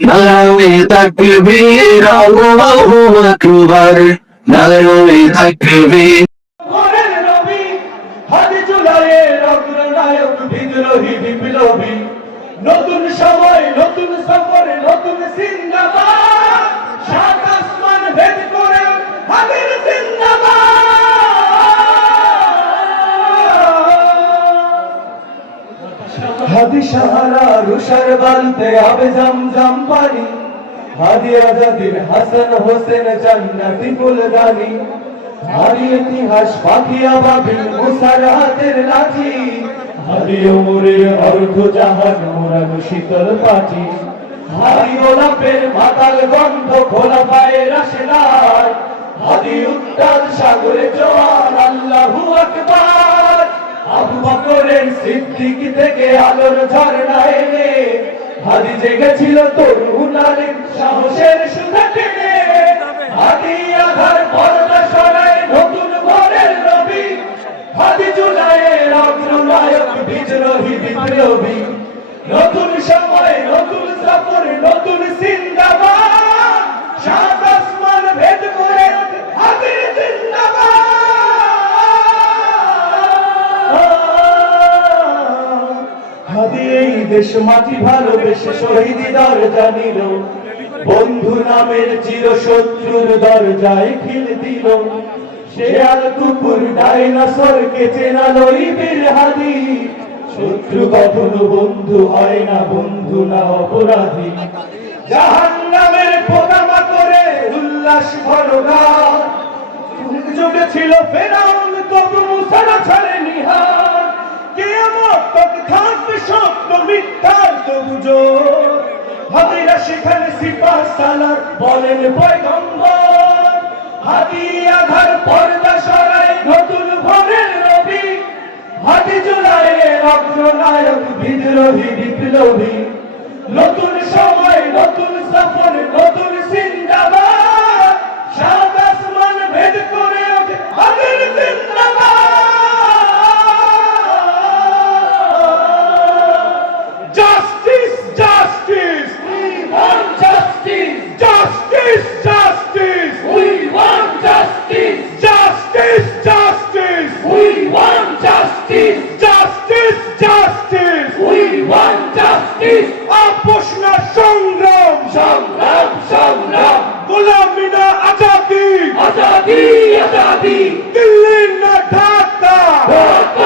নারায়ে তাকবীর আল্লাহু আকবার নারায়ণে তাকবীর নতুন সময় নতুন সফরে নতুন সিন্দাবাদ। সাহারা রুষার বালতে আবে জমজম পানি। হাদি আজাদির হাসান হোসেন জান্নাতি ফুলদানি। হাদি ইতিহাস পাখিয়া বাবিল মুসার হাতের লাঠি। হাদি ওমরের অর্ধ জাহান, মোরানো শীতল পাটি। হাদি গোলাপের মাতাল গন্ধ খোলা পায়ে রাশেদার হাদি উত্তাল সাগরে সিদ্দিক থেকে আলোর ঝর্ণা এনে হাদি জেগেছিল তরুণ আলীর সাহসের সুধা টেনে। হাদি আধার পর্দা সরায় নতুন ভোরের রবি হাদি জুলাইয়ের অগ্রনায়ক, বিদ্রোহী বিপ্লবী। নতুন সময়, নতুন সফর, নতুন দেশ মাটি ভালোবেসে শহীদি বন্ধু নামের চির শত্রুর খিল দিল। শেয়াল কুকুর বীর হাদি। শত্রু কখনো বন্ধু হয় না, বন্ধু না অপরাধী। জাহান নামের পোকামা করে উল্লাস ভরগা ছিল ফেরাউন বলেন পয়গম্বর। হাদি আধার পর্দা নতুন ভোরের রবি। হাদি জুলাইয়ের অগ্রনায়ক বিদ্রোহী বিপ্লবী। নতুন आज़ादी आज़ादी आज़ादी दिल्ली न ढाका